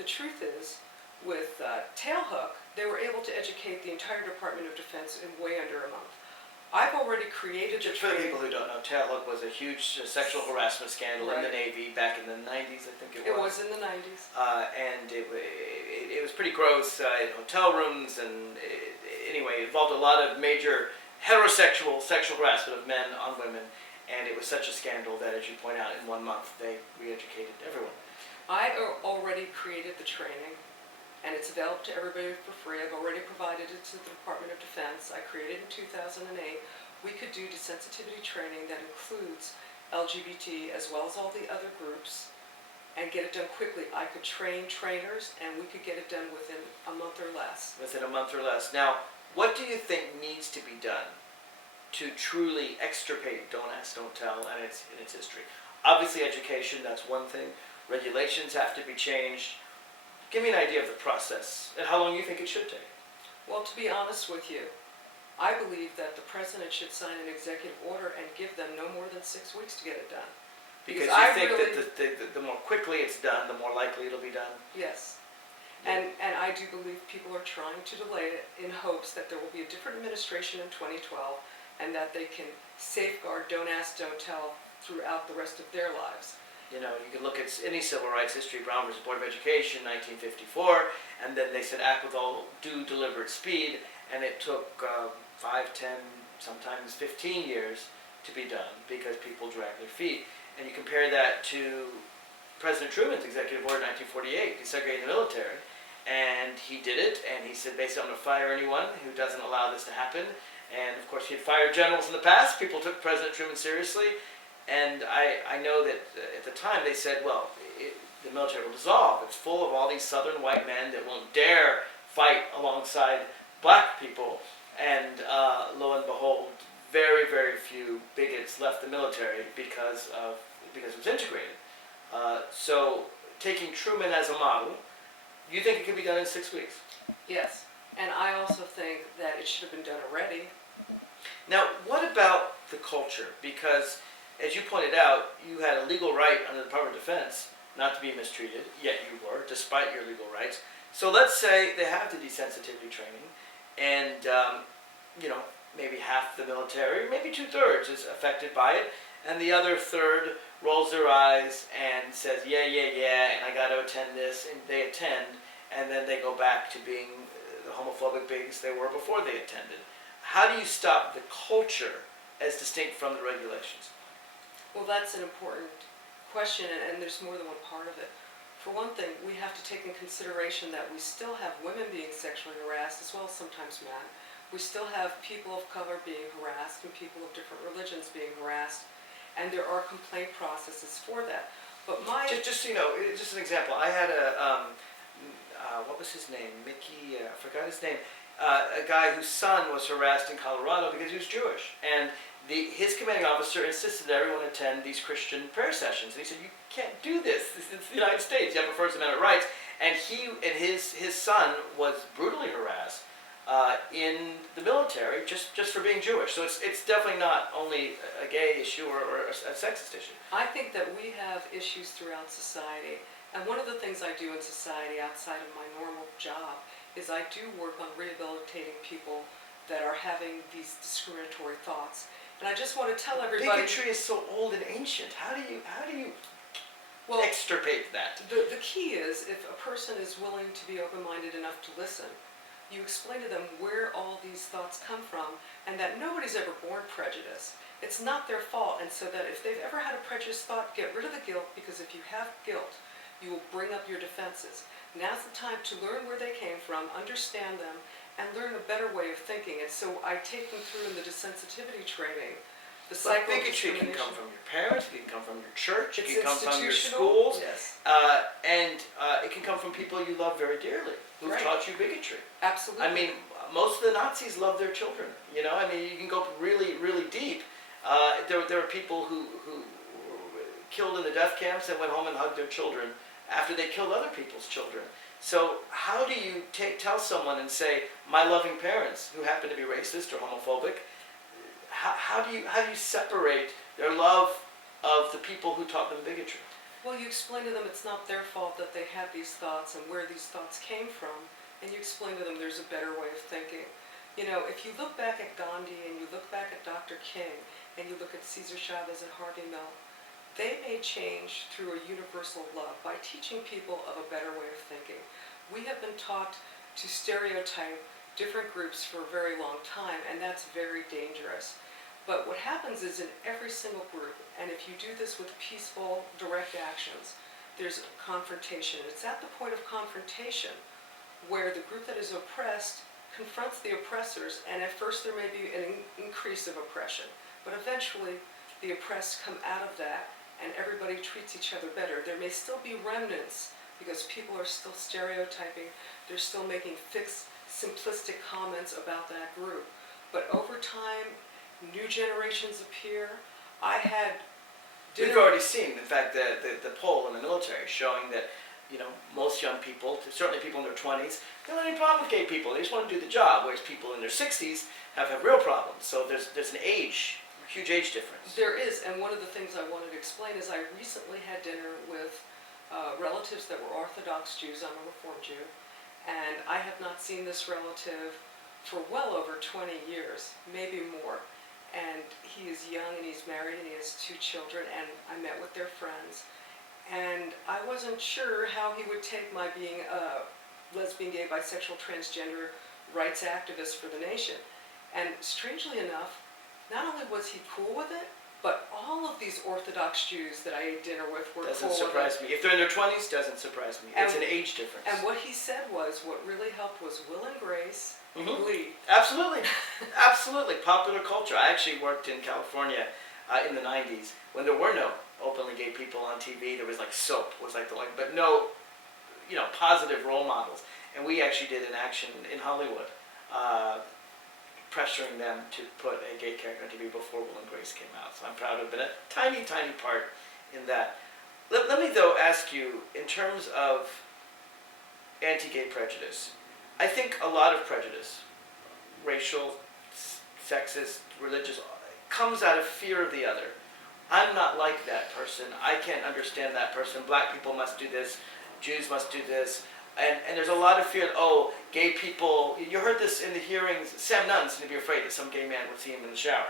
The truth is, with Tailhook, they were able to educate the entire Department of Defense in way under a month. I've already created the Just for the training. people who don't know, Tailhook was a huge sexual harassment scandal in the Navy back in the 90s, I think it was. It was in the 90s. And it was pretty gross in hotel rooms, and anyway, it involved a lot of major heterosexual sexual harassment of men on women, and it was such a scandal that, as you point out, in 1 month they re-educated everyone. I already created the training, and it's available to everybody for free. I've already provided it to the Department of Defense. I created it in 2008. We could do desensitivity training that includes LGBT as well as all the other groups and get it done quickly. I could train trainers, and we could get it done within a month or less. Within a month or less. Now, what do you think needs to be done to truly extirpate Don't Ask, Don't Tell and its history? Obviously education, that's one thing. Regulations have to be changed. Give me an idea of the process and how long you think it should take. Well, to be honest with you, I believe that the President should sign an executive order and give them no more than 6 weeks to get it done. Because you think that the more quickly it's done, the more likely it'll be done? Yes. And I do believe people are trying to delay it in hopes that there will be a different administration in 2012 and that they can safeguard Don't Ask, Don't Tell throughout the rest of their lives. You know, you can look at any civil rights history, Brown versus Board of Education, 1954, and then they said act with all due deliberate speed, and it took 5, 10, sometimes 15 years to be done because people dragged their feet. And you compare that to President Truman's executive order 1948, desegregating the military, and he did it, and he said basically I'm going to fire anyone who doesn't allow this to happen. And of course he had fired generals in the past. People took President Truman seriously. And I know that at the time they said, well, the military will dissolve. It's full of all these southern white men that won't dare fight alongside black people. And lo and behold, very, very few bigots left the military because it was integrated. So taking Truman as a model, you think it could be done in 6 weeks? Yes. And I also think that it should have been done already. Now, what about the culture? Because as you pointed out, you had a legal right under the Department of Defense not to be mistreated, yet you were, despite your legal rights. So let's say they have the desensitivity training, and maybe half the military, maybe 2/3 is affected by it, and the other third rolls their eyes and says, yeah, and I got to attend this, and they attend, and then they go back to being the homophobic bigots they were before they attended. How do you stop the culture as distinct from the regulations? Well, that's an important question, and there's more than one part of it. For one thing, we have to take in consideration that we still have women being sexually harassed, as well as sometimes men. We still have people of color being harassed and people of different religions being harassed, and there are complaint processes for that. But just an example. I had what was his name? Mickey, I forgot his name. A guy whose son was harassed in Colorado because he was Jewish, and his commanding officer insisted that everyone attend these Christian prayer sessions. And he said, you can't do this. This is the United States. You have a First Amendment rights. And his son was brutally harassed in the military just for being Jewish. So it's definitely not only a gay issue or a sexist issue. I think that we have issues throughout society. And one of the things I do in society outside of my normal job is I do work on rehabilitating people that are having these discriminatory thoughts. And I just want to tell everybody... Bigotry is so old and ancient. How do you extirpate that? The key is, if a person is willing to be open-minded enough to listen, you explain to them where all these thoughts come from, and that nobody's ever born prejudiced. It's not their fault, and so that if they've ever had a prejudiced thought, get rid of the guilt, because if you have guilt, you will bring up your defenses. Now's the time to learn where they came from, understand them, and learn a better way of thinking. And so I take them through in the desensitivity training. But bigotry can come from your parents, it can come from your church, it can come from your institutional, schools, yes. And it can come from people you love very dearly, who've Right. taught you bigotry. Absolutely. I mean, most of the Nazis loved their children. You know, I mean, you can go really, really deep. There were people who were killed in the death camps and went home and hugged their children after they killed other people's children. So how do you tell someone and say, my loving parents, who happen to be racist or homophobic, how do you separate their love of the people who taught them bigotry? Well, you explain to them it's not their fault that they had these thoughts and where these thoughts came from, and you explain to them there's a better way of thinking. You know, if you look back at Gandhi and you look back at Dr. King and you look at Cesar Chavez and Harvey Milk, they made change through a universal love by teaching people of a better way of thinking. We have been taught to stereotype different groups for a very long time, and that's very dangerous. But what happens is in every single group, and if you do this with peaceful, direct actions, there's confrontation. It's at the point of confrontation where the group that is oppressed confronts the oppressors, and at first there may be an increase of oppression, but eventually the oppressed come out of that and everybody treats each other better. There may still be remnants because people are still stereotyping, they're still making fixed, simplistic comments about that group. But over time, new generations appear. I had We've already seen, in fact, the poll in the military showing that, you know, most young people, certainly people in their 20s, they don't have any problem with gay people. They just want to do the job, whereas people in their 60s have real problems. So there's an huge age difference. There is, and one of the things I wanted to explain is I recently had dinner with relatives that were Orthodox Jews. I'm a Reformed Jew, and I have not seen this relative for well over 20 years, maybe more. And he is young and he's married and he has 2 children, and I met with their friends. And I wasn't sure how he would take my being a lesbian, gay, bisexual, transgender rights activist for the nation. And strangely enough, not only was he cool with it, but all of these Orthodox Jews that I ate dinner with were cool with it. Doesn't surprise me. If they're in their 20s, doesn't surprise me. It's an age difference. And what he said was, what really helped was Will and Grace, Glee. Absolutely. Absolutely. Popular culture. I actually worked in California in the 90s when there were no openly gay people on TV. There was like Soap was like the one, but no, you know, positive role models. And we actually did an action in Hollywood, pressuring them to put a gay character on TV before Will and Grace came out. So I'm proud to have been a tiny, tiny part in that. Let me though ask you, in terms of anti-gay prejudice, I think a lot of prejudice, racial, sexist, religious, comes out of fear of the other. I'm not like that person. I can't understand that person. Black people must do this. Jews must do this. And there's a lot of fear, oh, gay people, you heard this in the hearings, Sam Nunn seemed to be afraid that some gay man would see him in the shower.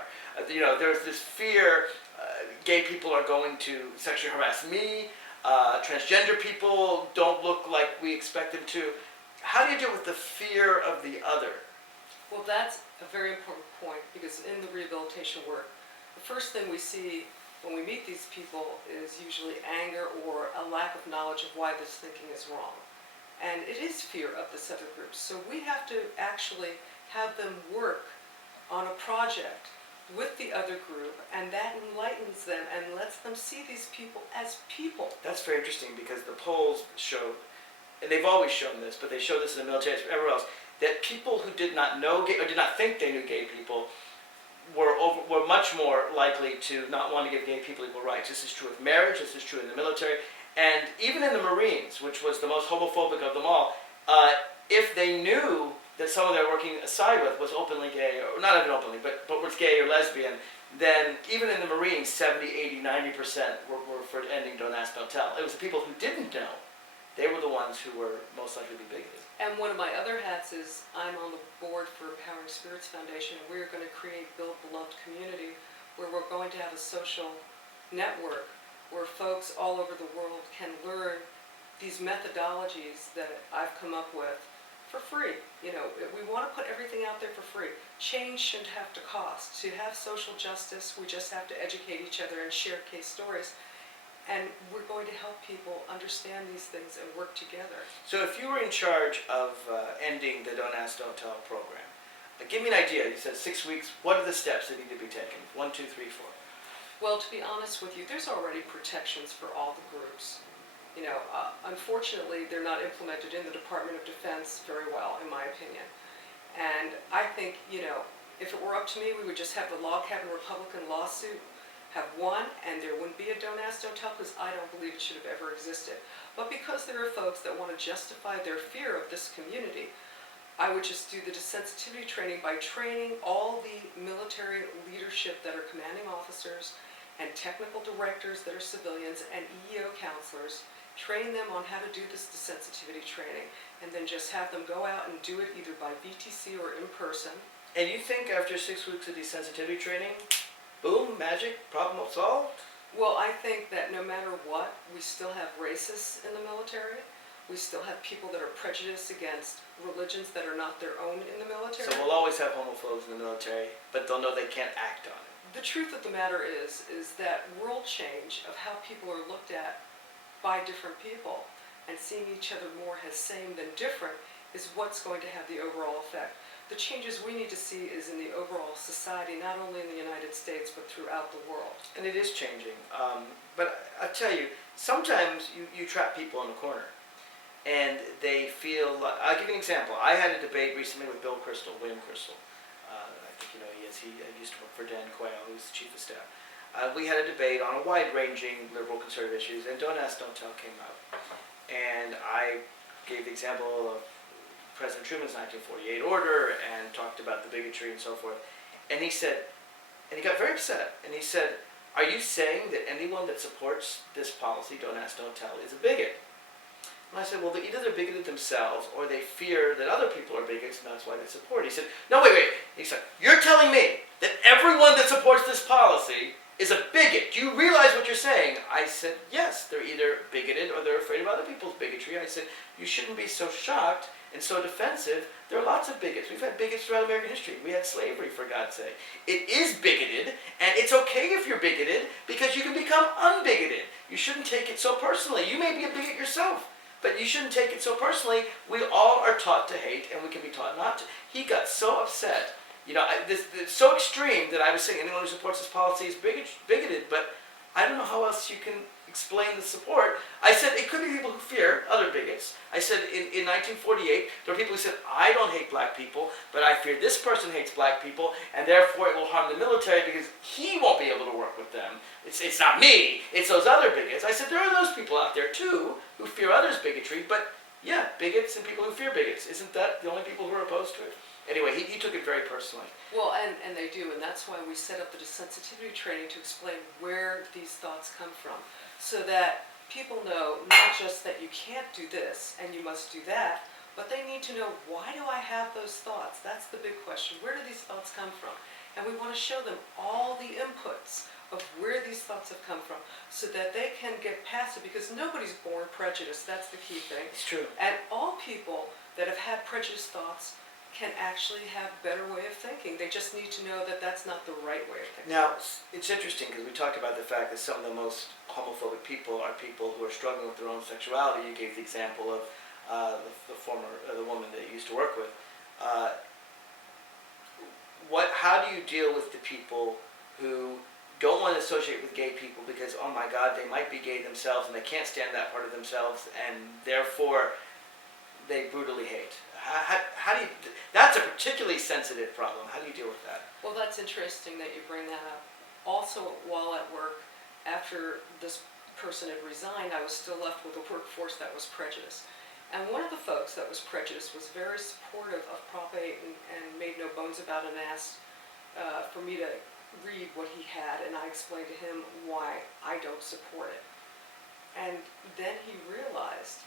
You know, there's this fear, gay people are going to sexually harass me, transgender people don't look like we expect them to. How do you deal with the fear of the other? Well, that's a very important point, because in the rehabilitation work, the first thing we see when we meet these people is usually anger or a lack of knowledge of why this thinking is wrong. And it is fear of this other group. So we have to actually have them work on a project with the other group, and that enlightens them and lets them see these people as people. That's very interesting, because the polls show, and they've always shown this, but they show this in the military and everywhere else, that people who did not know gay, or did not think they knew gay people were much more likely to not want to give gay people equal rights. This is true with marriage, this is true in the military, and even in the Marines, which was the most homophobic of them all, if they knew that someone they were working aside with was openly gay, or not even openly, but was gay or lesbian, then even in the Marines, 70, 80, 90% were for ending Don't Ask, Don't Tell. It was the people who didn't know. They were the ones who were most likely to be bigoted. And one of my other hats is I'm on the board for Empowering Spirits Foundation, and we're going to create Build Beloved Community, where we're going to have a social network where folks all over the world can learn these methodologies that I've come up with for free. You know, we want to put everything out there for free. Change shouldn't have to cost. To have social justice, we just have to educate each other and share case stories. And we're going to help people understand these things and work together. So if you were in charge of ending the Don't Ask, Don't Tell program, give me an idea. You said 6 weeks. What are the steps that need to be taken? 1, 2, 3, 4. Well, to be honest with you, there's already protections for all the groups. You know, unfortunately, they're not implemented in the Department of Defense very well, in my opinion. And I think, you know, if it were up to me, we would just have the log cabin Republican lawsuit, have one, and there wouldn't be a Don't Ask, Don't Tell, because I don't believe it should have ever existed. But because there are folks that want to justify their fear of this community, I would just do the desensitivity training by training all the military leadership that are commanding officers and technical directors that are civilians and EEO counselors, train them on how to do this desensitivity training, and then just have them go out and do it either by VTC or in person. And you think after 6 weeks of desensitivity training, boom, magic, problem solved? Well, I think that no matter what, we still have racists in the military. We still have people that are prejudiced against religions that are not their own in the military. So we'll always have homophobes in the military, but they'll know they can't act on it. The truth of the matter is that world change of how people are looked at by different people and seeing each other more as same than different is what's going to have the overall effect. The changes we need to see is in the overall society, not only in the United States, but throughout the world. And it is changing. But I tell you, sometimes you trap people in a corner. And they feel, I'll give you an example. I had a debate recently with William Crystal. I think you know he is. He used to work for Dan Quayle, who's the chief of staff. We had a debate on a wide-ranging liberal conservative issues, and Don't Ask, Don't Tell came out. And I gave the example of President Truman's 1948 order and talked about the bigotry and so forth. And he said, and he got very upset, and he said, are you saying that anyone that supports this policy, Don't Ask, Don't Tell, is a bigot? And I said, well, either they're bigoted themselves or they fear that other people are bigots and that's why they support it. He said, no, wait. He said, you're telling me that everyone that supports this policy is a bigot. Do you realize what you're saying? I said, yes, they're either bigoted or they're afraid of other people's bigotry. I said, you shouldn't be so shocked and so defensive. There are lots of bigots. We've had bigots throughout American history. We had slavery, for God's sake. It is bigoted, and it's okay if you're bigoted because you can become unbigoted. You shouldn't take it so personally. You may be a bigot yourself, but you shouldn't take it so personally. We all are taught to hate, and we can be taught not to. He got so upset. You know, this so extreme that I was saying anyone who supports this policy is bigoted, but I don't know how else you can explain the support. I said it could be people who fear other bigots. I said in 1948, there were people who said, I don't hate black people, but I fear this person hates black people, and therefore it will harm the military because he won't be able to work with them. It's not me, it's those other bigots. I said there are those people out there too who fear others' bigotry, but yeah, bigots and people who fear bigots. Isn't that the only people who are opposed to it? Anyway, he took it very personally. Well, and they do, and that's why we set up the desensitivity training to explain where these thoughts come from, so that people know not just that you can't do this and you must do that, but they need to know, why do I have those thoughts? That's the big question. Where do these thoughts come from? And we want to show them all the inputs of where these thoughts have come from so that they can get past it, because nobody's born prejudiced. That's the key thing. It's true. And all people that have had prejudiced thoughts can actually have a better way of thinking. They just need to know that that's not the right way of thinking. Now, it's interesting because we talked about the fact that some of the most homophobic people are people who are struggling with their own sexuality. You gave the example of the woman that you used to work with. How do you deal with the people who don't want to associate with gay people because, oh my God, they might be gay themselves and they can't stand that part of themselves, and therefore they brutally hate? How do you? That's a particularly sensitive problem. How do you deal with that? Well, that's interesting that you bring that up. Also, while at work, after this person had resigned, I was still left with a workforce that was prejudiced. And one of the folks that was prejudiced was very supportive of Prop 8 and made no bones about it and asked for me to read what he had, and I explained to him why I don't support it. And then he realized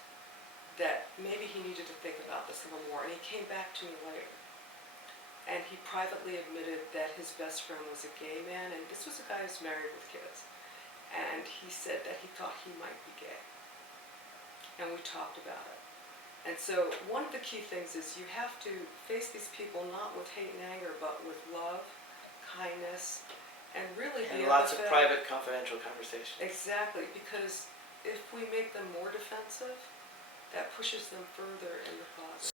that maybe he needed to think about this a little more, and he came back to me later. And he privately admitted that his best friend was a gay man, and this was a guy who's married with kids. And he said that he thought he might be gay. And we talked about it. And so one of the key things is you have to face these people not with hate and anger, but with love, kindness, and really be lots of empathetic. private, confidential conversations. Exactly, because if we make them more defensive, that pushes them further in the closet.